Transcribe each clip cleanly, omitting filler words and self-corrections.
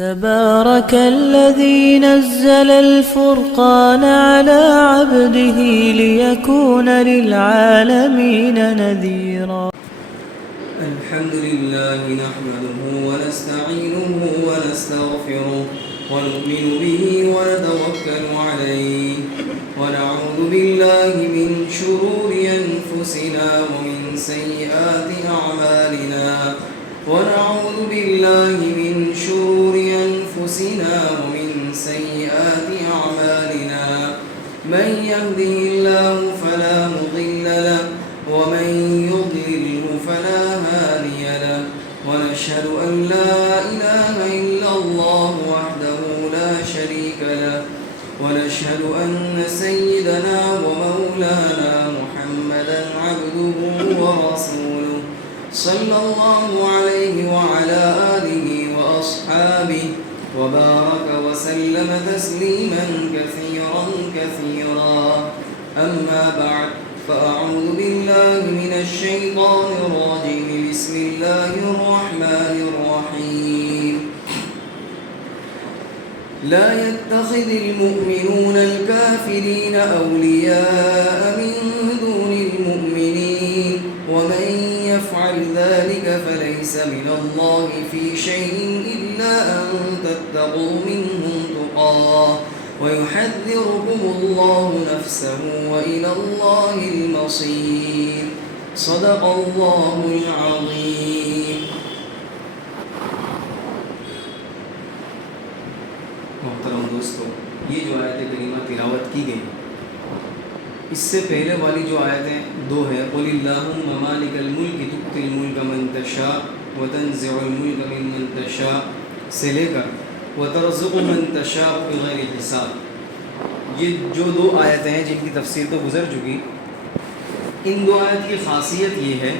تبارك الذي نزل الفرقان على عبده ليكون للعالمين نذيرا. الحمد لله نحمده ونستعينه ونستغفره ونؤمن به ونتوكل عليه ونعوذ بالله من شرور أنفسنا ومن سيئات أعمالنا ونعوذ بالله من شرور أنفسنا ومن سيئات أعمالنا من يهده الله فلا مضل له ومن يضلله فلا هادي له ونشهد أن لا إله إلا الله وحده لا شريك له ونشهد أن سيدنا ومولانا محمدا عبده ورسوله صلى الله عليه وعلى آله وأصحابه وبارك وسلم تسليما كثيرا كثيرا. أما بعد فأعوذ بالله من الشيطان الرجيم. بسم الله الرحمن الرحيم. لا يتخذ المؤمنون الكافرين أولياء من دون المؤمنين ومن يفعل ذلك فليس من الله في شيء إلا أن تتقوا منهم تقاه ويحذركم الله نفسه وإلى الله المصير. صدق الله العظيم. محترم دوستو، یہ جو آیت کریمہ تلاوت کی گئی، اس سے پہلے والی جو آیتیں دو ہیں، قُلِ اللَّهُمَّ مَالِكَ الْمُلْكِ تُؤْتِي الْمُلْكَ مَن تَشَاءُ وَتَنزِعُ الْمُلْكَ مِمَّن تَشَاءُ سے لے کر وَتَرْزُقُ مَن تَشَاءُ بِغَيْرِ حِسَابٍ، یہ جو دو آیتیں ہیں جن کی تفسیر تو گزر چکی. ان دو آیت کی خاصیت یہ ہے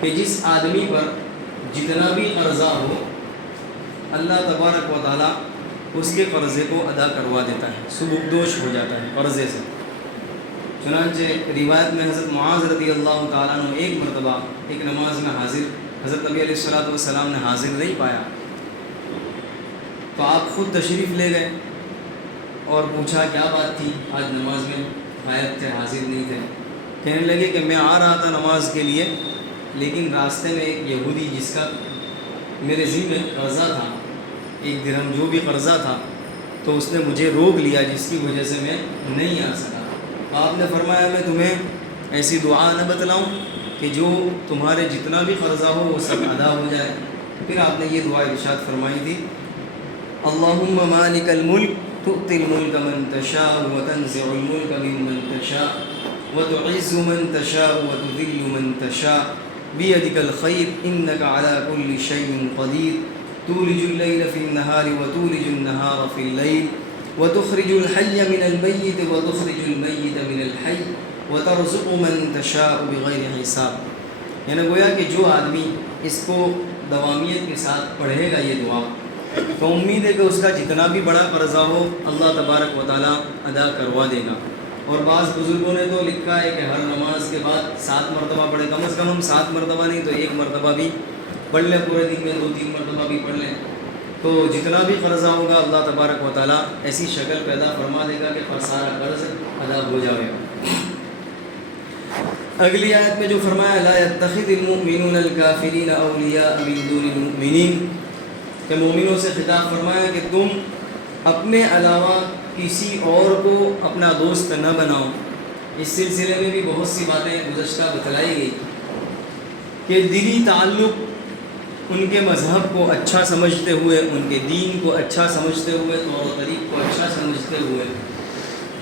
کہ جس آدمی پر جتنا بھی قرضہ ہو اللہ تبارک و تعالیٰ اس کے قرضے کو ادا کروا دیتا ہے، سبکدوش ہو جاتا ہے قرضے سے. چنانچہ روایت میں حضرت معاذ رضی اللہ تعالیٰ عنہ ایک مرتبہ ایک نماز میں حاضر، حضرت نبی علیہ الصلوۃ نے حاضر نہیں پایا تو آپ خود تشریف لے گئے اور پوچھا کیا بات تھی، آج نماز میں غائب تھے، حاضر نہیں تھے. کہنے لگے کہ میں آ رہا تھا نماز کے لیے، لیکن راستے میں ایک یہودی جس کا میرے ذمہ قرضہ تھا، ایک درہم جو بھی قرضہ تھا، تو اس نے مجھے روک لیا جس کی وجہ سے میں نہیں آ سکا. آپ نے فرمایا میں تمہیں ایسی دعا نہ بتلاؤں کہ جو تمہارے جتنا بھی قرضہ ہو وہ سب ادا ہو جائے. پھر آپ نے یہ دعا ارشاد فرمائی تھی، اللہم مالک الملک تؤتی الملک من تشاء وتنزع الملک ممن تشاء وتعز من تشاء وتذل من تشاء بیدک الخیر انک علی کل شیء قدیر تولج اللیل فی النہار وتولج النہار فی اللیل وتخرج الحی من المیت وتخرج المیت من الحی وترزق من تشاء بغیر حساب. یعنی گویا کہ جو آدمی اس کو دوامیت کے ساتھ پڑھے گا یہ دعا تو امید ہے کہ اس کا جتنا بھی بڑا قرضہ ہو اللہ تبارک و تعالیٰ ادا کروا دے گا. اور بعض بزرگوں نے تو لکھا ہے کہ ہر نماز کے بعد 7 مرتبہ پڑھے، کم از کم ہم 7 مرتبہ نہیں تو 1 مرتبہ بھی پڑھ لیں، پورے دن میں 2-3 مرتبہ بھی پڑھ لیں تو جتنا بھی قرضہ ہوگا اللہ تبارک و تعالیٰ ایسی شکل پیدا فرما دے گا کہ سارا قرض ادا ہو جائے گا. اگلی آیت میں جو فرمایا لا يتخذ المؤمنون الكافرین اولیاء من دون المؤمنین، کہ مومنوں سے خطاب فرمایا کہ تم اپنے علاوہ کسی اور کو اپنا دوست نہ بناؤ. اس سلسلے میں بھی بہت سی باتیں گزشتہ بتلائی گئی کہ دلی تعلق ان کے مذہب کو اچھا سمجھتے ہوئے، ان کے دین کو اچھا سمجھتے ہوئے، طور و طریق کو اچھا سمجھتے ہوئے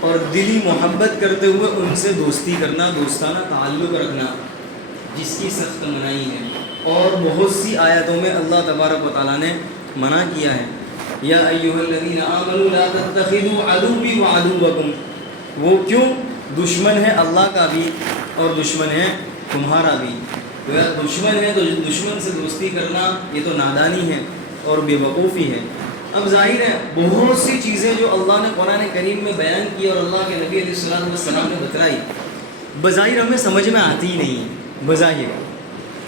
اور دلی محبت کرتے ہوئے ان سے دوستی کرنا، دوستانہ تعلق رکھنا، جس کی سخت منائی ہے. اور بہت سی آیتوں میں اللہ تبارک و تعالیٰ نے منع کیا ہے. یا ایھا الذین آمنوا لا تتخذوا عدوی وعدوکم، وہ کیوں؟ دشمن ہے اللہ کا بھی اور دشمن ہے تمہارا بھی. تو یا دشمن ہے تو دشمن سے دوستی کرنا یہ تو نادانی ہے اور بے وقوفی ہے. اب ظاہر ہے بہت سی چیزیں جو اللہ نے قرآن کریم میں بیان کی اور اللہ کے نبی علیہ السلام نے بتلائی، بظاہر ہمیں سمجھ میں آتی ہی نہیں بظاہر،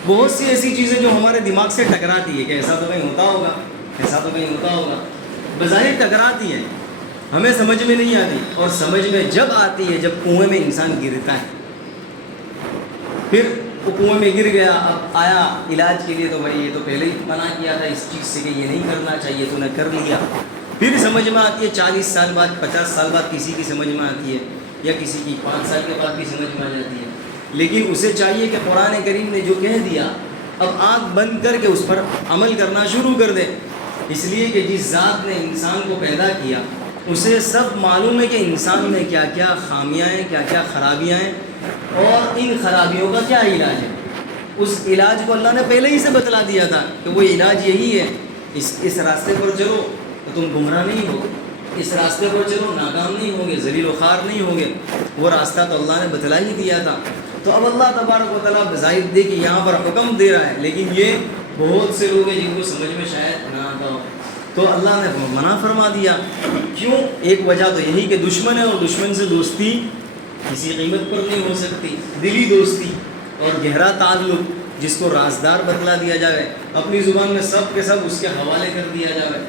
بہت سی ایسی چیزیں جو ہمارے دماغ سے ٹکراتی ہے کہ ایسا تو کہیں ہوتا ہوگا، ایسا تو کہیں ہوتا ہوگا، بظاہر ٹکراتی ہے، ہمیں سمجھ میں نہیں آتی، اور سمجھ میں جب آتی ہے جب کنویں میں انسان گرتا ہے. پھر وہ کنویں میں گر گیا، اب آیا علاج کے لیے تو بھائی یہ تو پہلے ہی منع کیا تھا اس چیز سے کہ یہ نہیں کرنا چاہیے، تو نے کر لیا. پھر سمجھ میں آتی ہے 40 سال بعد، 50 سال بعد کسی کی سمجھ میں آتی ہے، یا کسی کی 5 سال کے بعد بھی سمجھ میں آ جاتی ہے. لیکن اسے چاہیے کہ قرآن کریم نے جو کہہ دیا اب آنکھ بند کر کے اس پر عمل کرنا شروع کر دے. اس لیے کہ جس ذات نے انسان کو پیدا کیا اسے سب معلوم ہے کہ انسان میں کیا کیا خامیاں ہیں، کیا کیا خرابیاں ہیں، اور ان خرابیوں کا کیا علاج ہے. اس علاج کو اللہ نے پہلے ہی سے بتلا دیا تھا کہ وہ علاج یہی ہے، اس راستے پر چلو تو تم گمراہ نہیں ہو، اس راستے پر چلو ناکام نہیں ہوگے، ذلیل و خوار نہیں ہوگے. وہ راستہ تو اللہ نے بتلا ہی دیا تھا. تو اب اللہ تبارک و تعالیٰ بظاہر دے کہ یہاں پر حکم دے رہا ہے، لیکن یہ بہت سے لوگ ہیں جن کو سمجھ میں شاید نہ آتا ہو، تو اللہ نے منع فرما دیا. کیوں؟ ایک وجہ تو یہی کہ دشمن ہے، اور دشمن سے دوستی کسی قیمت پر نہیں ہو سکتی. دلی دوستی اور گہرا تعلق جس کو رازدار بتلا دیا جائے، اپنی زبان میں سب کے سب اس کے حوالے کر دیا جائے،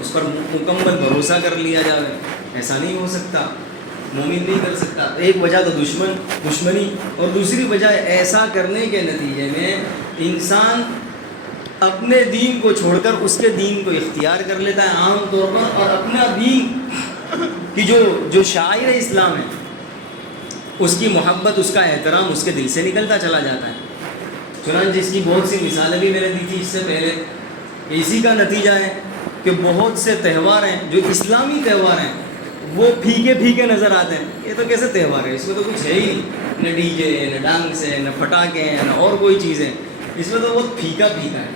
اس پر مکمل بھروسہ کر لیا جائے، ایسا نہیں ہو سکتا، مومن نہیں کر سکتا. ایک وجہ تو دشمنی، اور دوسری وجہ ایسا کرنے کے نتیجے میں انسان اپنے دین کو چھوڑ کر اس کے دین کو اختیار کر لیتا ہے عام طور پر، اور اپنا دین کی جو شاعر اسلام ہے اس کی محبت، اس کا احترام اس کے دل سے نکلتا چلا جاتا ہے. چنانچہ اس کی بہت سی مثالیں بھی میں نے دی تھی اس سے پہلے. اسی کا نتیجہ ہے کہ بہت سے تہوار ہیں جو اسلامی تہوار ہیں وہ پھیکے پھیکے نظر آتے ہیں. یہ تو کیسے تہوار ہے؟ اس میں تو کچھ ہے ہی نہیں، نہ ڈی جے ہے، نہ ڈانس ہے، نہ پٹاخے ہیں، نہ اور کوئی چیزیں، اس میں تو بہت پھیکا پھیکا ہے.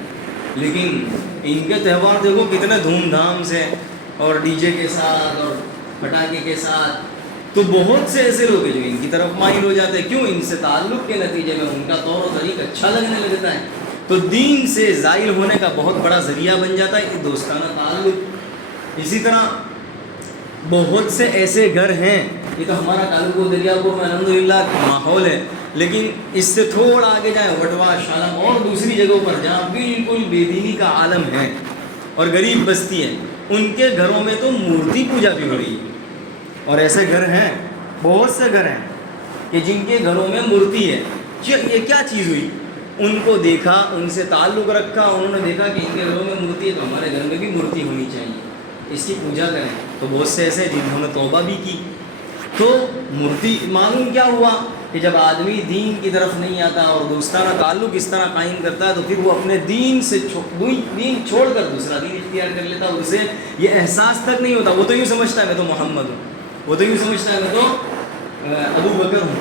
لیکن ان کے تہوار دیکھو کتنے دھوم دھام سے، اور ڈی جے کے ساتھ اور پٹاخے کے ساتھ. تو بہت سے ایسے لوگ ہیں جو ان کی طرف مائل ہو جاتے ہیں. کیوں؟ ان سے تعلق کے نتیجے میں ان کا طور و طریق اچھا لگنے لگتا ہے، تو دین سے زائل ہونے کا بہت بڑا ذریعہ بن جاتا ہے یہ دوستانہ تعلق. اسی طرح بہت سے ایسے گھر ہیں، یہ تو ہمارا کالوپور دریاپور میں الحمدللہ ماحول ہے، لیکن اس سے تھوڑا آگے جائیں وٹوا، شالم اور دوسری جگہوں پر جہاں بالکل بے دینی کا عالم ہے اور غریب بستی ہے، ان کے گھروں میں تو مورتی پوجا بھی ہو رہی ہے. اور ایسے گھر ہیں، بہت سے گھر ہیں کہ جن کے گھروں میں مورتی ہے. یہ کیا چیز ہوئی؟ ان کو دیکھا، ان سے تعلق رکھا، انہوں نے دیکھا کہ ان کے گھروں میں مورتی ہے تو ہمارے گھر میں بھی مورتی ہونی چاہیے، اس کی پوجا کریں. تو بہت سے ایسے جنہوں نے توبہ بھی کی. تو مورتی معلوم کیا ہوا کہ جب آدمی دین کی طرف نہیں آتا اور دوستانہ تعلق اس طرح قائم کرتا ہے تو پھر وہ اپنے دین سے دین چھوڑ کر دوسرا دین اختیار کر لیتا ہے. اسے یہ احساس تک نہیں ہوتا. وہ تو یوں سمجھتا ہے میں تو محمد ہوں، وہ تو یوں سمجھتا ہے میں تو ابو بکر ہوں،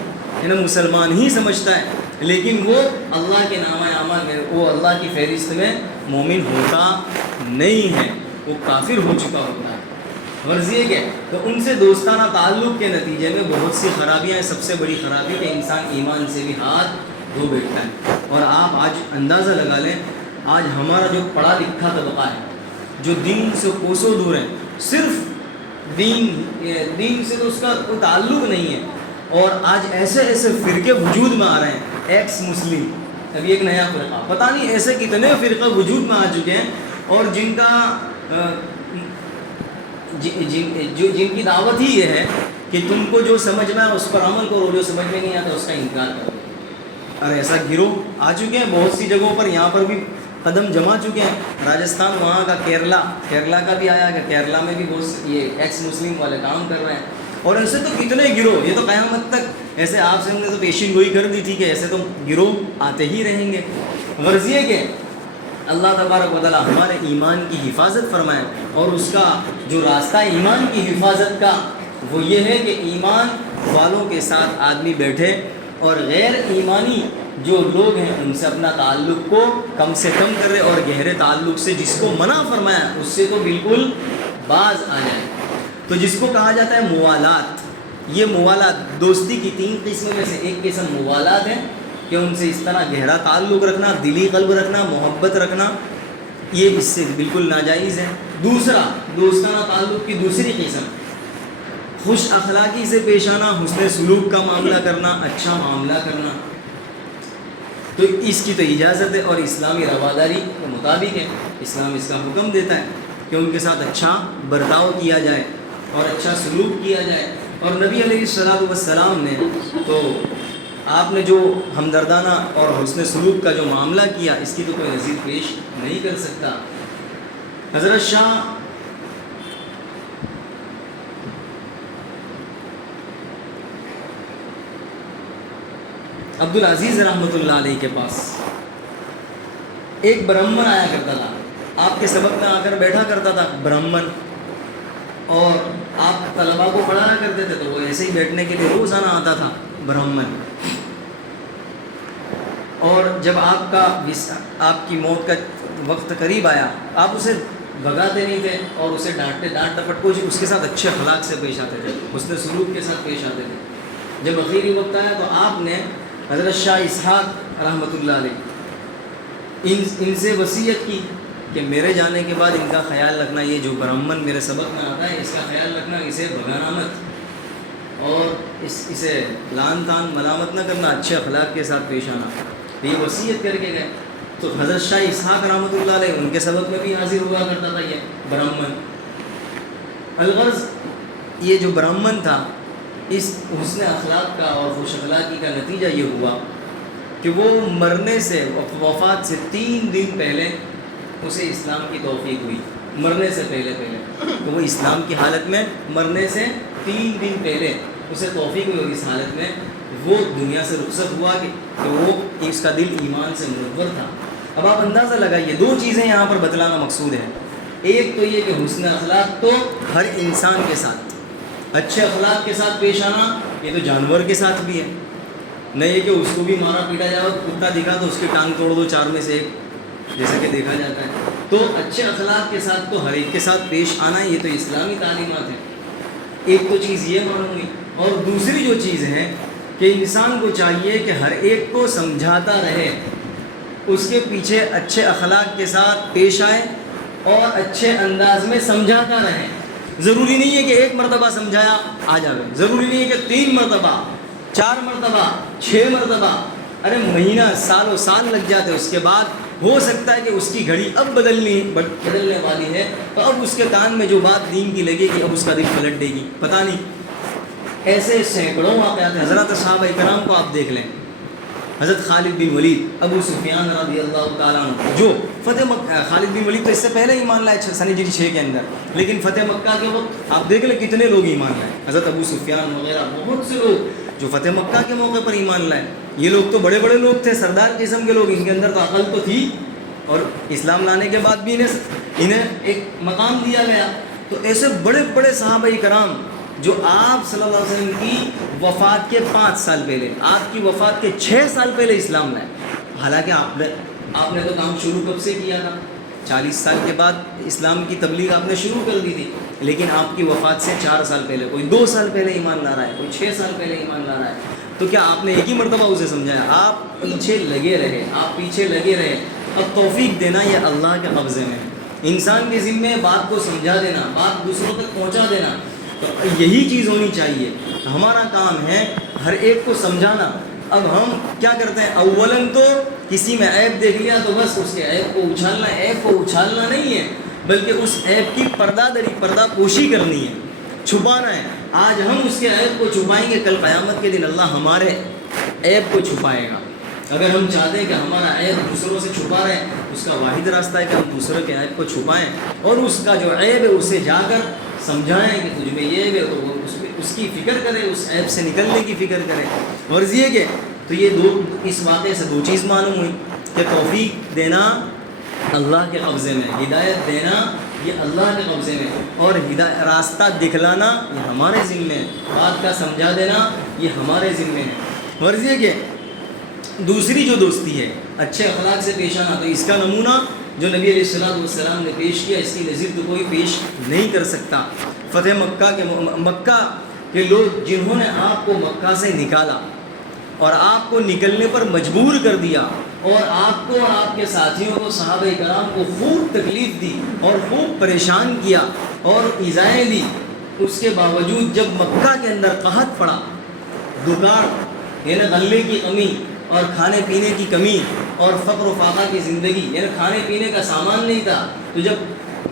یعنی مسلمان ہی سمجھتا ہے، لیکن وہ اللہ کے نامہ اعمال میں، وہ اللہ کی فہرست میں مومن ہوتا نہیں ہے، وہ کافر ہو چکا ہوتا ہے. غرض یہ کہ تو ان سے دوستانہ تعلق کے نتیجے میں بہت سی خرابیاں ہیں. سب سے بڑی خرابی کہ انسان ایمان سے بھی ہاتھ دھو بیٹھتا ہے. اور آپ آج اندازہ لگا لیں، آج ہمارا جو پڑھا لکھا طبقہ ہے جو دین سے کوسوں دور ہے، صرف دین سے تو اس کا کوئی تعلق نہیں ہے، اور آج ایسے ایسے فرقے وجود میں آ رہے ہیں، ایکس مسلم، ابھی ایک نیا فرقہ، پتہ نہیں ایسے کتنے فرقے وجود میں آ چکے ہیں، اور جن کا جن کی دعوت ہی یہ ہے کہ تم کو جو سمجھ میں آئے اس پر عمل کرو، جو سمجھ میں نہیں آتا اس کا انکار کرو. اور ایسا گروہ آ چکے ہیں بہت سی جگہوں پر، یہاں پر بھی قدم جما چکے ہیں. راجستھان، وہاں کا کیرلا کا بھی آیا کہ کیرلا میں بھی بہت یہ ایکس مسلم والے کام کر رہے ہیں. اور ایسے تو کتنے گروہ، یہ تو قیامت تک ایسے آپ سے ہم نے تو پیشین گوئی کر دی تھی کہ ایسے تو گروہ آتے ہی رہیں گے. غرض یہ کہ اللہ تبارک و تعالیٰ ہمارے ایمان کی حفاظت فرمائے، اور اس کا جو راستہ ایمان کی حفاظت کا وہ یہ ہے کہ ایمان والوں کے ساتھ آدمی بیٹھے اور غیر ایمانی جو لوگ ہیں ان سے اپنا تعلق کو کم سے کم کرے، اور گہرے تعلق سے جس کو منع فرمایا اس سے تو بالکل باز آ جائے. تو جس کو کہا جاتا ہے موالات، یہ موالات دوستی کی 3 قسموں میں سے ایک قسم موالات ہے کہ ان سے اس طرح گہرا تعلق رکھنا، دلی قلب رکھنا، محبت رکھنا، یہ اس سے بالکل ناجائز ہے. دوسرا دوستانہ تعلق کی دوسری قسم خوش اخلاقی سے پیش آنا، حسن سلوک کا معاملہ کرنا، اچھا معاملہ کرنا. تو اس کی تو اجازت ہے اور اسلامی رواداری کے مطابق ہے. اسلام اس کا حکم دیتا ہے کہ ان کے ساتھ اچھا برتاؤ کیا جائے اور اچھا سلوک کیا جائے. اور نبی علیہ الصلوۃ والسلام نے تو آپ نے جو ہمدردانہ اور حسن سلوک کا جو معاملہ کیا اس کی تو کوئی نظیر پیش نہیں کر سکتا. حضرت شاہ عبدالعزیز رحمۃ اللہ علیہ کے پاس ایک برہمن آیا کرتا تھا. آپ کے سبق میں آ کر بیٹھا کرتا تھا برہمن, اور آپ طلباء کو پڑھایا کرتے تھے تو وہ ایسے ہی بیٹھنے کے لیے روزانہ آتا تھا برہمن. اور جب آپ کی موت کا وقت قریب آیا, آپ اسے بھگاتے نہیں تھے اور اسے ڈانٹ ڈپٹ کو اس کے ساتھ اچھے اخلاق سے پیش آتے تھے, حسن سلوک کے ساتھ پیش آتے تھے. جب آخری وقت آیا تو آپ نے حضرت شاہ اسحاق رحمۃ اللہ علیہ ان سے وصیت کی کہ میرے جانے کے بعد ان کا خیال رکھنا, یہ جو برہمن میرے سبق میں آتا ہے اس کا خیال رکھنا, اسے بھگانا مت اور اسے لان تان ملامت نہ کرنا, اچھے اخلاق کے ساتھ پیش آنا. یہ وصیت کر کے گئے. تو حضرت شاہ اسحاق رحمۃ اللہ علیہ ان کے سبق میں بھی حاضر ہوا کرتا تھا یہ برہمن. الغرض یہ جو برہمن تھا اس حسن اخلاق کا اور خوش اخلاقی کا نتیجہ یہ ہوا کہ وہ مرنے سے, وفات سے 3 دن پہلے اسے اسلام کی توفیق ہوئی. مرنے سے پہلے تو وہ اسلام کی حالت میں مرنے سے 3 دن پہلے اسے توفیق ہوئی, اور اس حالت میں وہ دنیا سے رخصت ہوا کہ وہ اس کا دل ایمان سے منور تھا. اب آپ اندازہ لگائیے, 2 چیزیں یہاں پر بتلانا مقصود ہے. ایک تو یہ کہ حسن اخلاق تو ہر انسان کے ساتھ, اچھے اخلاق کے ساتھ پیش آنا یہ تو جانور کے ساتھ بھی ہے. نہیں یہ کہ اس کو بھی مارا پیٹا جائے, کتا دکھا تو اس کی ٹانگ توڑ دو 4 میں سے 1, جیسا کہ دیکھا جاتا ہے. تو اچھے اخلاق کے ساتھ تو ہر ایک کے ساتھ پیش آنا یہ تو اسلامی تعلیمات ہے. ایک تو چیز یہ معلوم ہوئی. اور دوسری جو چیز ہے کہ انسان کو چاہیے کہ ہر ایک کو سمجھاتا رہے, اس کے پیچھے اچھے اخلاق کے ساتھ پیش آئے اور اچھے انداز میں سمجھاتا رہے. ضروری نہیں ہے کہ 1 مرتبہ سمجھایا آ جائے, ضروری نہیں ہے کہ 3 مرتبہ 4 مرتبہ 6 مرتبہ, ارے مہینہ سال و سال لگ جاتے. اس کے بعد ہو سکتا ہے کہ اس کی گھڑی اب بدلنے والی ہے, تو اب اس کے کان میں جو بات دین کی لگے گی اب اس کا دل پلٹ دے گی, پتہ نہیں. ایسے سینکڑوں واقعات ہیں. حضرت صحابہ کرام کو آپ دیکھ لیں. حضرت خالد بن ولید, ابو سفیان رضی اللہ تعالیٰ عنہ, جو فتح مکہ, خالد بن ولید تو اس سے پہلے ایمان لائے سن ہجری 6 کے اندر, لیکن فتح مکہ کے وقت آپ دیکھ لیں کتنے لوگ ایمان لائے. حضرت ابو سفیان وغیرہ بہت سے لوگ جو فتح مکہ کے موقع پر ایمان لائے. یہ لوگ تو بڑے بڑے لوگ تھے, سردار قسم کے لوگ, ان کے اندر تو عقل تو تھی, اور اسلام لانے کے بعد بھی انہیں ایک مقام دیا گیا. تو ایسے بڑے بڑے صحابہ کرام جو آپ صلی اللہ علیہ وسلم کی وفات کے 5 سال پہلے, آپ کی وفات کے 6 سال پہلے اسلام لائے. حالانکہ آپ نے تو کام شروع کب سے کیا تھا, 40 سال کے بعد اسلام کی تبلیغ آپ نے شروع کر دی تھی, لیکن آپ کی وفات سے 4 سال پہلے, کوئی 2 سال پہلے ایمان لا رہا ہے, کوئی 6 سال پہلے ایمان لا رہا ہے. تو کیا آپ نے ایک ہی مرتبہ اسے سمجھایا؟ آپ پیچھے لگے رہے. اب توفیق دینا یہ اللہ کے قبضے میں ہے. انسان کے ذمے بات کو سمجھا دینا, بات دوسروں تک پہنچا دینا, تو یہی چیز ہونی چاہیے. ہمارا کام ہے ہر ایک کو سمجھانا. اب ہم کیا کرتے ہیں, اولاً تو کسی میں عیب دیکھ لیا تو بس اس کے عیب کو اچھالنا. عیب کو اچھالنا نہیں ہے, بلکہ اس عیب کی پردہ پوشی کرنی ہے, چھپانا ہے. آج ہم اس کے عیب کو چھپائیں گے, کل قیامت کے دن اللہ ہمارے عیب کو چھپائے گا. اگر ہم چاہتے ہیں کہ ہمارا عیب دوسروں سے چھپا رہے, اس کا واحد راستہ ہے کہ ہم دوسروں کے عیب کو چھپائیں, اور اس کا جو عیب ہے اسے جا کر سمجھائیں کہ تجھ میں یہ ہے, تو وہ اس کی فکر کرے, اس عیب سے نکلنے کی فکر کرے. اور یہ کہ تو یہ اس واقعے سے 2 چیز معلوم ہوئی کہ توفیق دینا اللہ کے قبضے میں, ہدایت دینا یہ اللہ کے قبضے میں, اور راستہ دکھلانا یہ ہمارے ذمے ہے, بات کا سمجھا دینا یہ ہمارے ذمے ہے. اور یہ کہ دوسری جو دوستی ہے اچھے اخلاق سے پیش آنا, تو اس کا نمونہ جو نبی علیہ الصلوۃ والسلام نے پیش کیا, اس کی نظیر تو کوئی پیش نہیں کر سکتا. فتح مکہ کے لوگ جنہوں نے آپ کو مکہ سے نکالا اور آپ کو نکلنے پر مجبور کر دیا, اور آپ کو اور آپ کے ساتھیوں کو, صحابہ کرام کو خوب تکلیف دی اور خوب پریشان کیا اور ایذائیں دی, اس کے باوجود جب مکہ کے اندر قحط پڑا, دکاڑ یعنی غلے کی کمی اور کھانے پینے کی کمی اور فقر و فاقہ کی زندگی، یعنی کھانے پینے کا سامان نہیں تھا، تو جب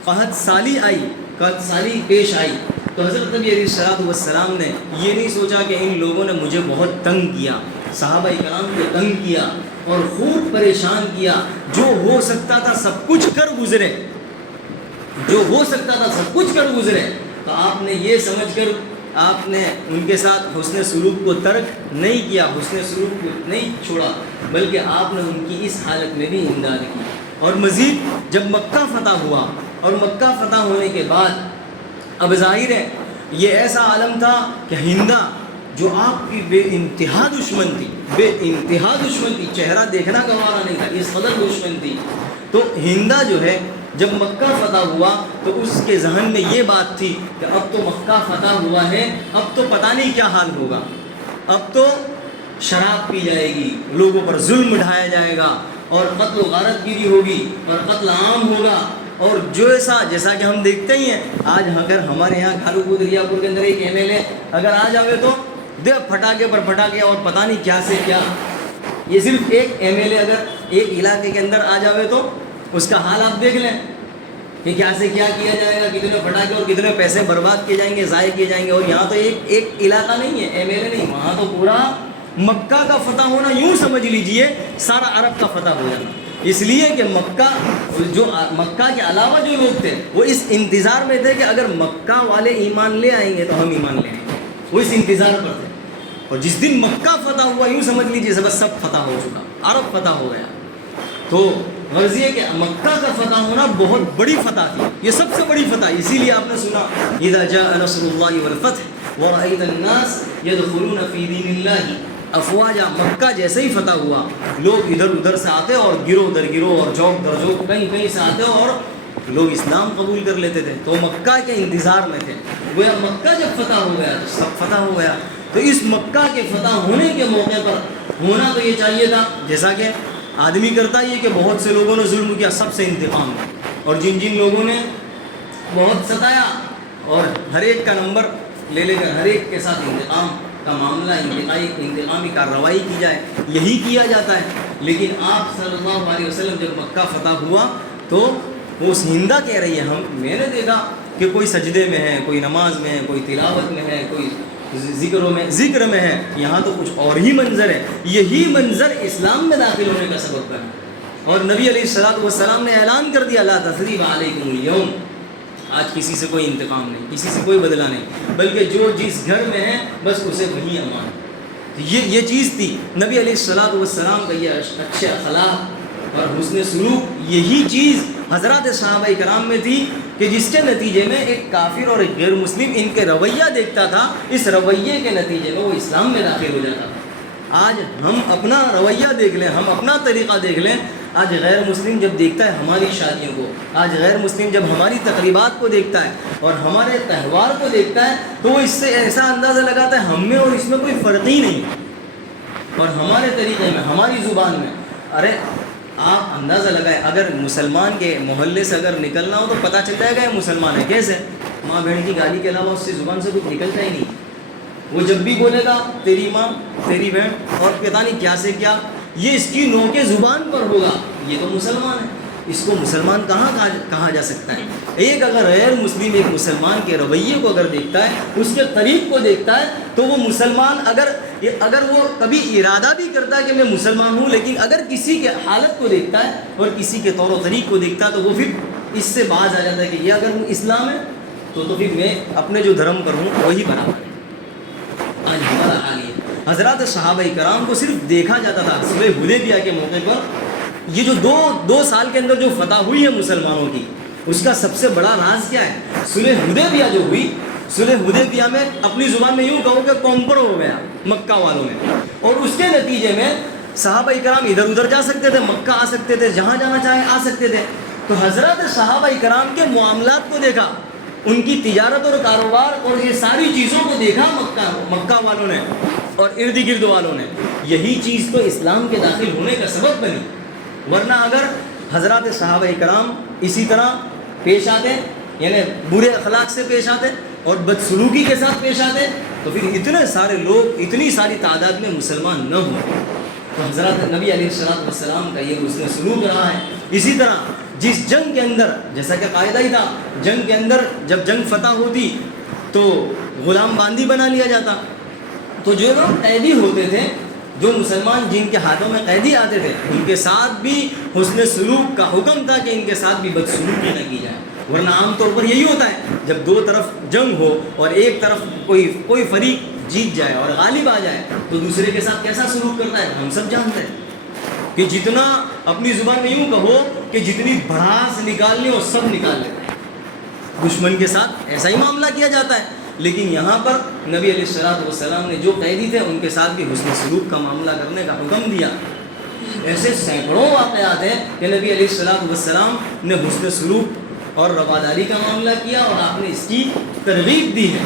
قحط سالی آئی، قحط سالی پیش آئی، تو حضرت نبی علیہ الصلوۃ والسلام نے یہ نہیں سوچا کہ ان لوگوں نے مجھے بہت تنگ کیا، صحابہ کرام کو تنگ کیا اور خوب پریشان کیا، جو ہو سکتا تھا سب کچھ کر گزرے، جو ہو سکتا تھا سب کچھ کر گزرے، تو آپ نے یہ سمجھ کر آپ نے ان کے ساتھ حسن سلوک کو ترک نہیں کیا، حسن سلوک کو نہیں چھوڑا، بلکہ آپ نے ان کی اس حالت میں بھی امداد کی۔ اور مزید جب مکہ فتح ہوا، اور مکہ فتح ہونے کے بعد اب ظاہر ہے یہ ایسا عالم تھا کہ ہندہ جو آپ کی بے انتہا دشمن تھی، بے انتہا دشمن تھی، چہرہ دیکھنا گوارا نہیں تھا، اس قدر دشمن تھی، تو ہندہ جو ہے جب مکہ فتح ہوا تو اس کے ذہن میں یہ بات تھی کہ اب تو مکہ فتح ہوا ہے، اب تو پتہ نہیں کیا حال ہوگا، اب تو شراب پی جائے گی، لوگوں پر ظلم ڈھایا جائے گا، اور قتل و غارت گیری ہوگی، اور قتل عام ہوگا، اور جیسا کہ ہم دیکھتے ہی ہیں آج اگر ہمارے یہاں کھالو کو دریا پور کے اندر ایک ایم ایل اے اگر آ جاوے تو دے پھٹاکے پر پھٹاکے اور پتہ نہیں کیا سے کیا، یہ صرف ایک ایم ایل اے اگر ایک علاقے کے اندر آ جاوے تو اس کا حال آپ دیکھ لیں کہ کیا سے کیا کیا جائے گا، کتنے پھٹاکے اور کتنے پیسے برباد کیے جائیں گے، ضائع کیے جائیں گے۔ اور یہاں تو ایک علاقہ نہیں ہے، ایم ایل اے نہیں، وہاں تو پورا مکہ کا فتح ہونا یوں سمجھ لیجئے سارا عرب کا فتح ہو جانا، اس لیے کہ مکہ کے علاوہ جو لوگ تھے وہ اس انتظار میں تھے کہ اگر مکہ والے ایمان لے آئیں گے تو ہم ایمان لیں گے، وہ اس انتظار پر تھے۔ اور جس دن مکہ فتح ہوا یوں سمجھ لیجیے بس سب فتح ہو چکا، عرب فتح ہو گیا۔ تو غرض یہ کہ مکہ کا فتح ہونا بہت بڑی فتح تھی، یہ سب سے بڑی فتح، اسی لیے آپ نے سنا اذا جاء نصر اللہ والفتح ورأيت الناس يدخلون في دين الله افواجا، مکہ جیسے ہی فتح ہوا لوگ ادھر ادھر سے آتے اور گروہ در گروہ اور چوک در چوک کہیں سے آتے اور لوگ اسلام قبول کر لیتے تھے، تو مکہ کے انتظار میں تھے۔ گویا مکہ جب فتح ہو گیا تو سب فتح ہو گیا، تو اس مکہ کے فتح ہونے کے موقع پر ہونا تو یہ چاہیے تھا جیسا کہ آدمی کرتا یہ کہ بہت سے لوگوں نے ظلم کیا، سب سے انتقام، اور جن لوگوں نے بہت ستایا اور ہر ایک کا نمبر لے کر ہر ایک کے ساتھ انتقام کا معاملہ، انتقامی کارروائی کی جائے، یہی کیا جاتا ہے۔ لیکن آپ صلی اللہ علیہ وسلم جب مکہ فتح ہوا تو وہ اس ہندہ کہہ رہی ہے، میں نے دیکھا کہ کوئی سجدے میں ہے، کوئی نماز میں ہے، کوئی تلاوت میں ہے، کوئی ذکر میں ہے، یہاں تو کچھ اور ہی منظر ہے، یہی منظر اسلام میں داخل ہونے کا سبب بنا۔ اور نبی علیہ الصلوۃ والسلام نے اعلان کر دیا لا تثریب علیکم اليوم، آج کسی سے کوئی انتقام نہیں، کسی سے کوئی بدلہ نہیں، بلکہ جو جس گھر میں ہے بس اسے وہی امان۔ یہ چیز تھی نبی علیہ الصلوۃ والسلام کا، یہ اچھے اخلاق اور حسن سلوک، یہی چیز حضرات صحابہ کرام میں تھی کہ جس کے نتیجے میں ایک کافر اور ایک غیر مسلم ان کے رویہ دیکھتا تھا، اس رویے کے نتیجے میں وہ اسلام میں داخل ہو جاتا تھا۔ آج ہم اپنا رویہ دیکھ لیں، ہم اپنا طریقہ دیکھ لیں، آج غیر مسلم جب دیکھتا ہے ہماری شادیوں کو، آج غیر مسلم جب ہماری تقریبات کو دیکھتا ہے اور ہمارے تہوار کو دیکھتا ہے تو وہ اس سے ایسا اندازہ لگاتا ہے ہم میں اور اس میں کوئی فرق ہی نہیں، اور ہمارے طریقے میں، ہماری زبان میں۔ ارے آپ اندازہ لگائیں، اگر مسلمان کے محلے سے اگر نکلنا ہو تو پتہ چل جائے گا یہ مسلمان ہے، کیسے؟ ماں بہن کی گالی کے علاوہ اس سے زبان سے کچھ نکلتا ہی نہیں، وہ جب بھی بولے گا تیری ماں تیری بہن اور پتہ نہیں کیا سے کیا، یہ اس کی نوک زبان پر ہوگا، یہ تو مسلمان ہے، اس کو مسلمان کہا جا سکتا ہے؟ ایک اگر غیر مسلم ایک مسلمان کے رویے کو اگر دیکھتا ہے، اس کے طریق کو دیکھتا ہے، تو وہ مسلمان اگر وہ کبھی ارادہ بھی کرتا ہے کہ میں مسلمان ہوں، لیکن اگر کسی کے حالت کو دیکھتا ہے اور کسی کے طور و طریق کو دیکھتا ہے تو وہ پھر اس سے باز آ جاتا ہے کہ یہ اگر وہ اسلام ہے تو پھر میں اپنے جو دھرم پر ہوں وہی برابر ہے۔ آج ہمارا حال یہ حضرات صحابہ کرام کو صرف دیکھا جاتا تھا۔ صلح حدیبیہ کے موقع پر یہ جو دو سال کے اندر جو فتح ہوئی ہے مسلمانوں کی، اس کا سب سے بڑا راز کیا ہے؟ صلح حدیبیہ جو ہوئی، صلح حدیبیہ میں اپنی زبان میں یوں کہو کہ کمپر ہو گیا مکہ والوں میں، اور اس کے نتیجے میں صحابہ کرام ادھر ادھر جا سکتے تھے، مکہ آ سکتے تھے، جہاں جانا چاہے آ سکتے تھے۔ تو حضرات صحابہ کرام کے معاملات کو دیکھا، ان کی تجارت اور کاروبار اور یہ ساری چیزوں کو دیکھا مکہ والوں نے اور ارد گرد والوں نے، یہی چیز تو اسلام کے داخل ہونے کا سبب بنی۔ ورنہ اگر حضرات صحابہ کرام اسی طرح پیش آتے، یعنی برے اخلاق سے پیش آتے اور بدسلوکی کے ساتھ پیش آتے، تو پھر اتنے سارے لوگ اتنی ساری تعداد میں مسلمان نہ ہوں۔ تو حضرت نبی علیہ السلام کا یہ حسن سلوک رہا ہے. اسی طرح جس جنگ کے اندر، جیسا کہ قاعدہ ہی تھا، جنگ کے اندر جب جنگ فتح ہوتی تو غلام باندی بنا لیا جاتا. تو جو لوگ قیدی ہوتے تھے، جو مسلمان جن کے ہاتھوں میں قیدی آتے تھے، ان کے ساتھ بھی حسن سلوک کا حکم تھا کہ ان کے ساتھ بھی بدسلوکی نہ کی جائے. ورنہ عام طور پر یہی ہوتا ہے، جب دو طرف جنگ ہو اور ایک طرف کوئی فریق جیت جائے اور غالب آ جائے تو دوسرے کے ساتھ کیسا سلوک کرتا ہے ہم سب جانتے ہیں. کہ جتنا اپنی زبان میں یوں کہو کہ جتنی بھڑاس نکالنی ہو سب نکال لیتا ہے. دشمن کے ساتھ ایسا ہی معاملہ کیا جاتا ہے. لیکن یہاں پر نبی علیہ السلام نے جو قیدی تھے ان کے ساتھ بھی حسن سلوک کا معاملہ کرنے کا حکم دیا. ایسے سینکڑوں واقعات ہیں کہ نبی علیہ السلام نے حسن سلوک اور رواداری کا معاملہ کیا اور آپ نے اس کی ترغیب دی ہے.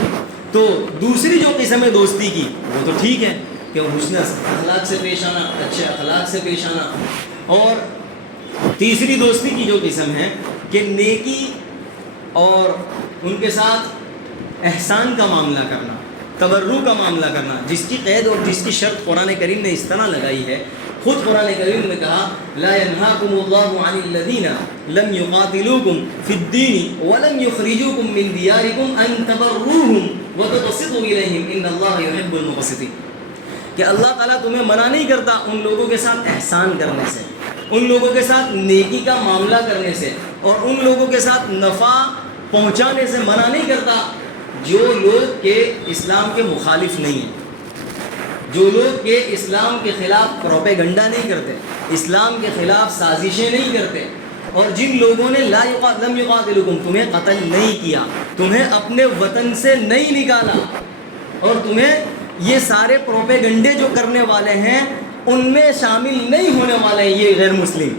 تو دوسری جو قسم ہے دوستی کی وہ تو ٹھیک ہے کہ حسن اخلاق سے پیش آنا، اچھے اخلاق سے پیش آنا. اور تیسری دوستی کی جو قسم ہے کہ نیکی اور ان کے ساتھ احسان کا معاملہ کرنا، تبرع کا معاملہ کرنا، جس کی قید اور جس کی شرط قرآن کریم نے اس طرح لگائی ہے. خود قرآن کریم نے کہا لا ينهاكم الله عن الذين لم يقاتلوكم في الدين ولم يخرجوكم من دياركم ان تبروهم وتقسطوا اليهم ان الله يحب المقسطين. کہ اللہ تعالیٰ تمہیں منع نہیں کرتا ان لوگوں کے ساتھ احسان کرنے سے، ان لوگوں کے ساتھ نیکی کا معاملہ کرنے سے، اور ان لوگوں کے ساتھ نفع پہنچانے سے منع نہیں کرتا جو لوگ کہ اسلام کے مخالف نہیں ہیں، جو لوگ کہ اسلام کے خلاف پروپیگنڈا نہیں کرتے، اسلام کے خلاف سازشیں نہیں کرتے، اور جن لوگوں نے لم یقاتلکم تمہیں قتل نہیں کیا، تمہیں اپنے وطن سے نہیں نکالا، اور تمہیں یہ سارے پروپیگنڈے جو کرنے والے ہیں ان میں شامل نہیں ہونے والے ہیں یہ غیر مسلم،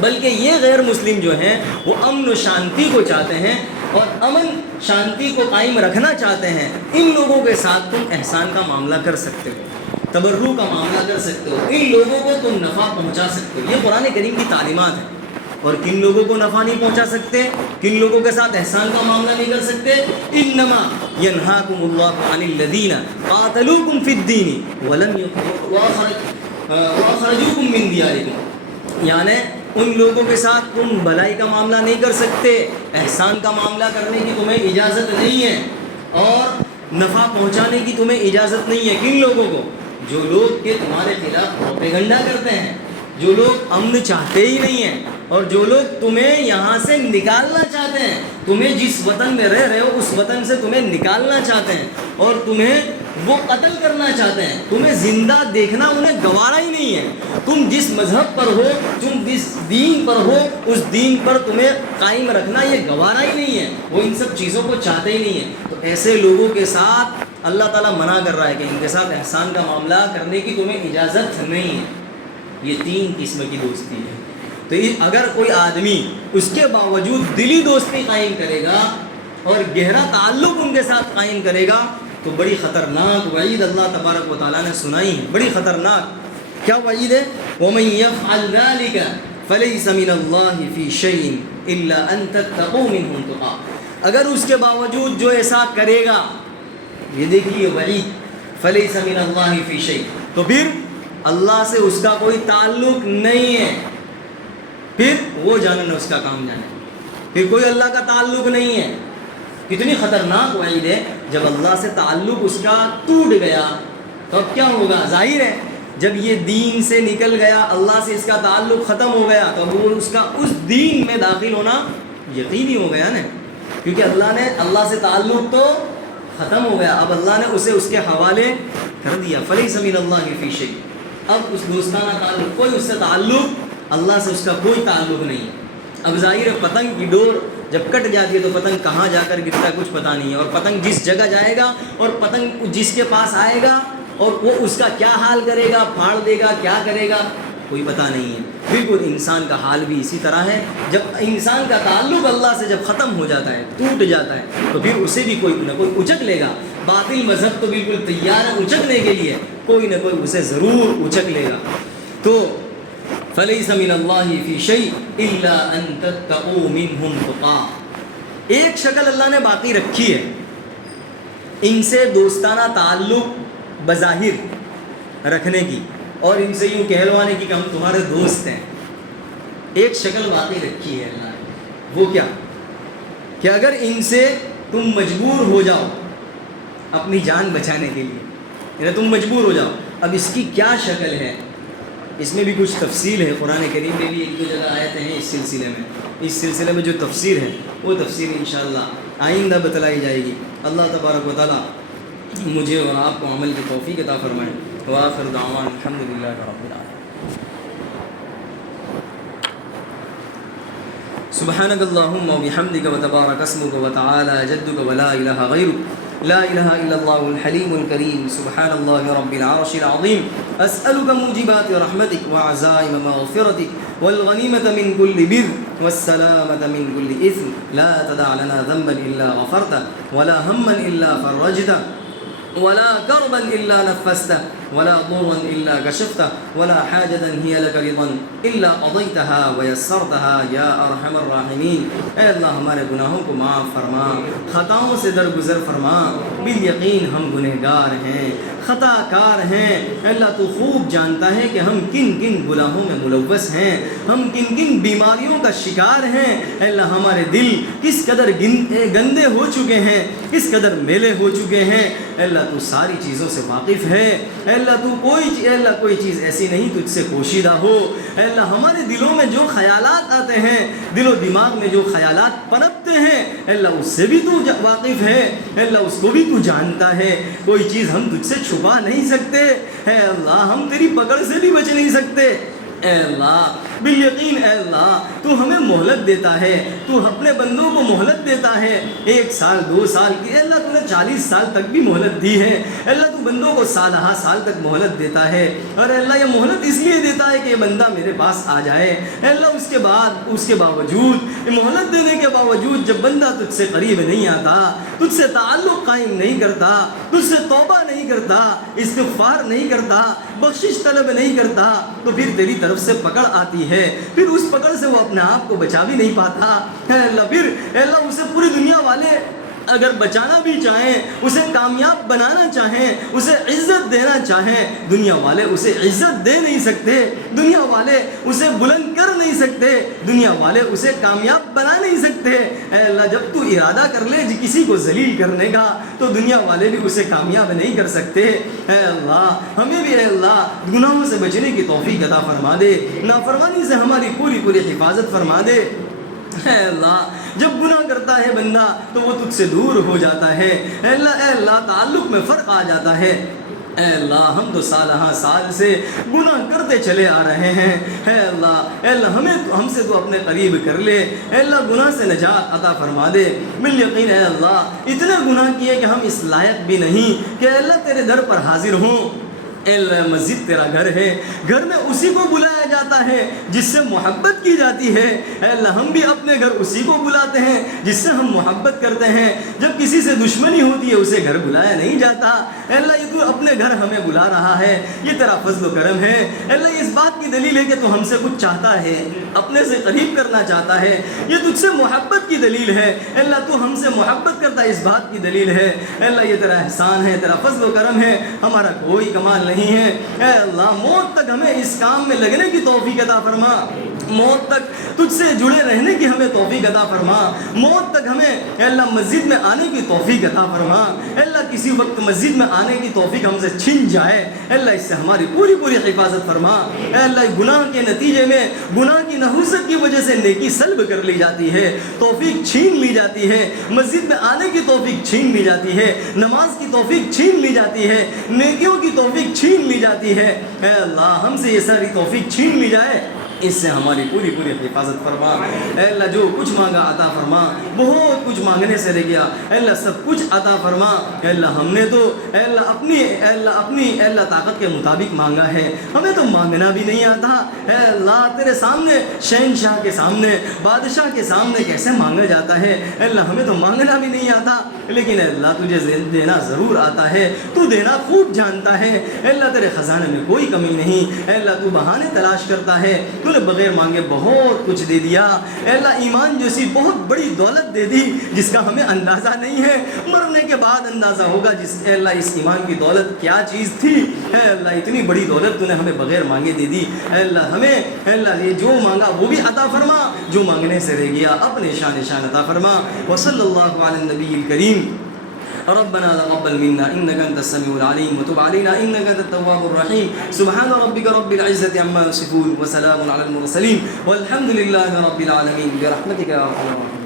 بلکہ یہ غیر مسلم جو ہیں وہ امن و شانتی کو چاہتے ہیں اور امن شانتی کو قائم رکھنا چاہتے ہیں. ان لوگوں کے ساتھ تم احسان کا معاملہ کر سکتے ہو، تبرع کا معاملہ کر سکتے ہو، ان لوگوں کو تم نفع پہنچا سکتے ہو. یہ قرآن کریم کی تعلیمات ہیں. اور کن لوگوں کو نفع نہیں پہنچا سکتے، کن لوگوں کے ساتھ احسان کا معاملہ نہیں کر سکتے؟ انما ینہاکم اللہ عن الذین قاتلوکم فی الدین واخرجوکم من دیارکم. یعنی ان لوگوں کے ساتھ تم بھلائی کا معاملہ نہیں کر سکتے، احسان کا معاملہ کرنے کی تمہیں اجازت نہیں ہے، اور نفع پہنچانے کی تمہیں اجازت نہیں ہے. کن لوگوں کو؟ جو لوگ کہ تمہارے خلاف پروپیگنڈا کرتے ہیں، جو لوگ امن چاہتے ہی نہیں ہیں، اور جو لوگ تمہیں یہاں سے نکالنا چاہتے ہیں، تمہیں جس وطن میں رہ رہے ہو اس وطن سے تمہیں نکالنا چاہتے ہیں، اور تمہیں وہ قتل کرنا چاہتے ہیں. تمہیں زندہ دیکھنا انہیں گوارا ہی نہیں ہے. تم جس مذہب پر ہو، تم جس دین پر ہو، اس دین پر تمہیں قائم رکھنا یہ گوارا ہی نہیں ہے. وہ ان سب چیزوں کو چاہتے ہی نہیں ہیں. تو ایسے لوگوں کے ساتھ اللہ تعالیٰ منع کر رہا ہے کہ ان کے ساتھ احسان کا معاملہ کرنے کی تمہیں اجازت نہیں ہے. یہ تین قسم کی دوستی ہے. تو اگر کوئی آدمی اس کے باوجود دلی دوستی قائم کرے گا اور گہرا تعلق ان کے ساتھ قائم کرے گا تو بڑی خطرناک وعید اللہ تبارک و تعالیٰ نے سنائی ہے. بڑی خطرناک کیا وعید ہے؟ وَمَن يَفْعَلْ ذَلِكَ فَلَيْسَ مِنَ اللَّهِ فِي شَيْءٍ إِلَّا أَن تَتَّقُوا مِنْهُمْ تُقَاتٍ. اگر اس کے باوجود جو ایسا کرے گا، یہ دیکھیے وعید، فَلَيْسَ مِنَ اللَّهِ فِي شَيْءٍ، تو پھر اللہ سے اس کا کوئی تعلق نہیں ہے، پھر وہ جانے نہ اس کا کام جانے، پھر کوئی اللہ کا تعلق نہیں ہے. کتنی خطرناک وعید ہے. جب اللہ سے تعلق اس کا ٹوٹ گیا تو اب کیا ہوگا؟ ظاہر ہے جب یہ دین سے نکل گیا، اللہ سے اس کا تعلق ختم ہو گیا، تو وہ اس کا اس دین میں داخل ہونا یقینی ہو گیا نا، کیونکہ اللہ سے تعلق تو ختم ہو گیا. اب اللہ نے اسے اس کے حوالے کر دیا. فلیس من اللہ فی شیء. اب اس دوستانہ تعلق، کوئی اس سے تعلق، اللہ سے اس کا کوئی تعلق نہیں. اب ظاہر ہے پتنگ کی ڈور جب کٹ جاتی ہے تو پتنگ کہاں جا کر گرتا ہے کچھ پتہ نہیں ہے، اور پتنگ جس جگہ جائے گا اور پتنگ جس کے پاس آئے گا اور وہ اس کا کیا حال کرے گا، پھاڑ دے گا، کیا کرے گا، کوئی پتہ نہیں ہے. بالکل انسان کا حال بھی اسی طرح ہے. جب انسان کا تعلق اللہ سے جب ختم ہو جاتا ہے، ٹوٹ جاتا ہے، تو پھر اسے بھی کوئی نہ کوئی اچک لے گا. باطل مذہب تو بالکل تیار ہے اچکنے کے لیے، کوئی نہ کوئی اسے ضرور اچک لے گا. تو فَلَيْسَ مِنَ اللَّهِ فِي شَيْءٍ إِلَّا أَن تَتَّقُوا مِنْهُمْ تُقَاتٍ. ایک شکل اللہ نے باقی رکھی ہے ان سے دوستانہ تعلق بظاہر رکھنے کی، اور ان سے یوں کہلوانے کی کہ ہم تمہارے دوست ہیں. ایک شکل واقعی رکھی ہے اللہ نے، وہ کیا کہ اگر ان سے تم مجبور ہو جاؤ اپنی جان بچانے کے لیے، یعنی تم مجبور ہو جاؤ. اب اس کی کیا شکل ہے، اس میں بھی کچھ تفصیل ہے. قرآن کریم میں بھی ایک دو جگہ آیتیں ہیں اس سلسلے میں جو تفسیر ہے وہ تفسیر انشاءاللہ آئندہ بتلائی جائے گی. اللہ تبارک و تعالیٰ مجھے اور آپ کو عمل کی توفیق عطا فرمائے. وآخر دعوان الحمدللہ رب العالمین. سبحانك اللهم وبحمدك وتبارك اسمك وتعالى جدك ولا إله غيرك لا إله إلا الله الحليم الكريم. سبحان الله رب العرش العظيم. أسألك موجبات رحمتك وعزائم مغفرتك والغنيمة من كل بر والسلامة من كل إثم. لا تدع لنا ذنبا إلا غفرته ولا هما إلا فرجته ولا كربا إلا نفسته ولا ضرا إلا كشفته ولا حاجة هي لك رضا إلا قضيتها ويسرتها يا أرحم الراحمين. اے اللہ ہمارے گناہوں کو معاف فرما، خطاؤں سے درگزر فرما. بالیقین ہم گنہگار ہیں، خطا کار ہیں. اللہ تو خوب جانتا ہے کہ ہم کن کن گناہوں میں ملوث ہیں، ہم کن کن بیماریوں کا شکار ہیں. اے اللہ ہمارے دل کس قدر گندے ہو چکے ہیں، کس قدر میلے ہو چکے ہیں. اے اللہ تو ساری چیزوں سے واقف ہے. اے اللہ تو کوئی چیز ایسی نہیں تجھ سے پوشیدہ ہو. اے اللہ ہمارے دلوں میں جو خیالات آتے ہیں، دل و دماغ میں جو خیالات پنپتے ہیں، اے اللہ اس سے بھی تو واقف ہے. اے اللہ اس کو بھی تو جانتا ہے. کوئی چیز ہم تجھ سے چھپا نہیں سکتے. اے اللہ ہم تیری پکڑ سے بھی بچ نہیں سکتے. اے اللہ بالیقین اے اللہ تو ہمیں مہلت دیتا ہے، تو اپنے بندوں کو مہلت دیتا ہے. 1 سال 2 سال کی، اے اللہ تو نے 40 سال تک بھی مہلت دی ہے. اے اللہ تو بندوں کو سالہ سال تک مہلت دیتا ہے. اور اے اللہ یہ مہلت اس لیے دیتا ہے کہ یہ بندہ میرے پاس آ جائے. اے اللہ اس کے باوجود مہلت دینے کے باوجود جب بندہ تجھ سے قریب نہیں آتا، تجھ سے تعلق قائم نہیں کرتا، تجھ سے توبہ نہیں کرتا، استغفار نہیں کرتا، بخشش طلب نہیں کرتا، تو پھر تیری طرف سے پکڑ آتی ہے. پھر اس پکڑ سے وہ اپنے آپ کو بچا بھی نہیں پاتا. اے اللہ اسے پوری دنیا والے اگر بچانا بھی چاہیں، اسے کامیاب بنانا چاہیں، اسے عزت دینا چاہیں، دنیا والے اسے عزت دے نہیں سکتے، دنیا والے اسے بلند کر نہیں سکتے، دنیا والے اسے کامیاب بنا نہیں سکتے. اے اللہ جب تو ارادہ کر لے کسی کو ذلیل کرنے کا تو دنیا والے بھی اسے کامیاب نہیں کر سکتے. اے اللہ ہمیں بھی اے اللہ گناہوں سے بچنے کی توفیق عطا فرما دے، نافرمانی سے ہماری پوری حفاظت فرما دے. اے اللہ جب گناہ کرتا ہے بندہ تو وہ تجھ سے دور ہو جاتا ہے. اے اللہ تعلق میں فرق آ جاتا ہے. اے اللہ ہم تو سال سے گناہ کرتے چلے آ رہے ہیں. اے اللہ ہم سے تو اپنے قریب کر لے. اے اللہ گناہ سے نجات عطا فرما دے. بالیقین اے اللہ اتنے گناہ کیے کہ ہم اس لائق بھی نہیں کہ اے اللہ تیرے در پر حاضر ہوں. اے اللہ مسجد تیرا گھر ہے، گھر میں اسی کو بلایا جاتا ہے جس سے محبت کی جاتی ہے. اے اللہ ہم بھی اپنے گھر اسی کو بلاتے ہیں جس سے ہم محبت کرتے ہیں. جب کسی سے دشمنی ہوتی ہے اسے گھر بلایا نہیں جاتا. اے اللہ یہ تو اپنے گھر ہمیں بلا رہا ہے، یہ تیرا فضل و کرم ہے. اے اللہ یہ اس بات کی دلیل ہے کہ تو ہم سے کچھ چاہتا ہے، اپنے سے قریب کرنا چاہتا ہے. یہ تجھ سے محبت کی دلیل ہے. اے اللہ تو ہم سے محبت کرتا ہے، اس بات کی دلیل ہے. اے اللہ یہ تیرا احسان ہے، تیرا فضل و کرم ہے، ہمارا کوئی کمال نہیں ہے. اے اللہ موت تک ہمیں اس کام میں لگنے کی توفیق عطا فرما، موت تک تجھ سے جڑے رہنے کی ہمیں توفیق عطا فرما. موت تک ہمیں اے اللہ مسجد میں آنے کی توفیق عطا فرما. اے اللہ کسی وقت مسجد میں آنے کی توفیق ہم سے چھن جائے، اے اللہ اس سے ہماری پوری حفاظت فرما. اے اللہ گناہ کے نتیجے میں گناہ کی نحوست کی وجہ سے نیکی سلب کر لی جاتی ہے، توفیق چھین لی جاتی ہے، مسجد میں آنے کی توفیق چھین لی جاتی ہے، نماز کی توفیق چھین لی جاتی ہے، نیکیوں کی توفیق چھین لی جاتی ہے. اے اللہ ہم سے یہ ساری توفیق چھین لی جائے، اس سے ہماری پوری حفاظت فرما. اے اللہ جو کچھ مانگا عطا فرما، بہت کچھ مانگنے سے رہ گیا، اے اللہ سب کچھ عطا فرما. اے اللہ ہم نے تو اے اللہ اپنی طاقت کے مطابق مانگا ہے، ہمیں تو مانگنا بھی نہیں آتا. اے اللہ تیرے سامنے شہنشاہ کے سامنے بادشاہ کے سامنے کیسے مانگا جاتا ہے. اے اللہ ہمیں تو مانگنا بھی نہیں آتا، لیکن اے اللہ تجھے دینا ضرور آتا ہے، تو دینا خوب جانتا ہے. اے اللہ تیرے خزانے میں کوئی کمی نہیں. اے اللہ تو بہانے تلاش کرتا ہے، تو تو نے بغیر مانگے بہت کچھ دے دیا. اے اللہ ایمان جیسی بہت بڑی دولت دے دی جس کا ہمیں اندازہ نہیں ہے, مرنے کے بعد اندازہ ہوگا اے اللہ اس ایمان کی دولت کیا چیز تھی. اے اللہ اتنی بڑی دولت تو نے ہمیں بغیر مانگے دے دی. اے اللہ ہمیں اے اللہ یہ جو مانگا وہ بھی عطا فرما, جو مانگنے سے رہ گیا اپنے شان عطا فرما. وصلی اللہ علی النبی الکریم. ربنا تقبل منا انك انت السميع العليم وتب علينا انك انت التواب الرحيم. سبحان ربك رب العزة عما يصفون وسلام على المرسلين والحمد لله رب العالمين برحمتك يا ارحم الراحمين.